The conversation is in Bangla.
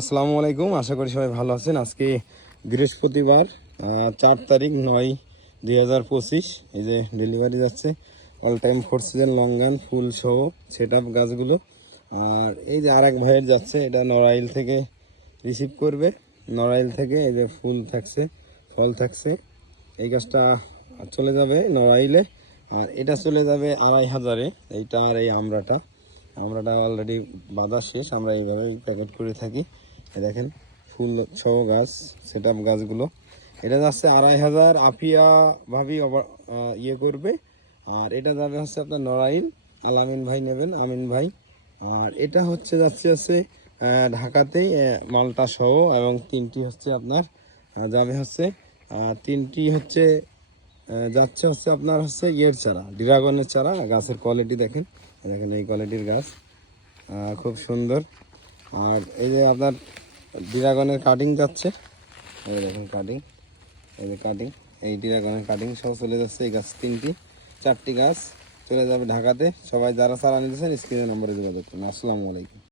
আসসালামু আলাইকুম। আশা করি সবাই ভালো আছেন। আজকে বৃহস্পতিবার চার তারিখ নয়, দুই হাজার পঁচিশ। এই যে ডেলিভারি যাচ্ছে। All time four season longan ফুল সহ সেট আপ গাছগুলো। আর এই যে আরেক ভাইয়ের যাচ্ছে, এটা নড়াইল থেকে রিসিভ করবে। নড়াইল থেকে এই যে ফুল থাকছে, ফল থাকছে। এই গাছটা চলে যাবে নড়াইলে। আর এটা চলে যাবে আড়াই হাজারে। এইটা আর এই আমরাটা। আমরাটা অলরেডি বাঁধা শেষ, আমরা এইভাবেই প্যাকেট করে থাকি। দেখেন, ফুল সহ গাছ সেট গাছগুলো। এটা যাচ্ছে আড়াই হাজার আফিয়া ভাবি ইয়ে করবে। আর এটা যাবে হচ্ছে আপনার নড়াইল। আল আমিন ভাই নেবেন, আমিন ভাই। আর এটা হচ্ছে যাচ্ছে হচ্ছে ঢাকাতেই মালটা সহ এবং তিনটি হচ্ছে আপনার যাবে হচ্ছে তিনটি হচ্ছে যাচ্ছে হচ্ছে আপনার হচ্ছে ইয়ের চারা, ড্রাগনের চারা, গাছের কোয়ালিটি দেখেন। দেখেন এই কোয়ালিটির গাছ। খুব সুন্দর। আর এই যে আপনার ড্রাগনের কাটিং যাচ্ছে। এই দেখেন কাটিং এই যে কাটিং এই ড্রাগনের কাটিং সব চলে যাচ্ছে এই গাছ তিনটি। চারটি গাছ চলে যাবে ঢাকাতে। সবাই যারা চারা নিতেছেন স্ক্রিনের নম্বরে যোগাযোগ করুন। আসসালামু আলাইকুম।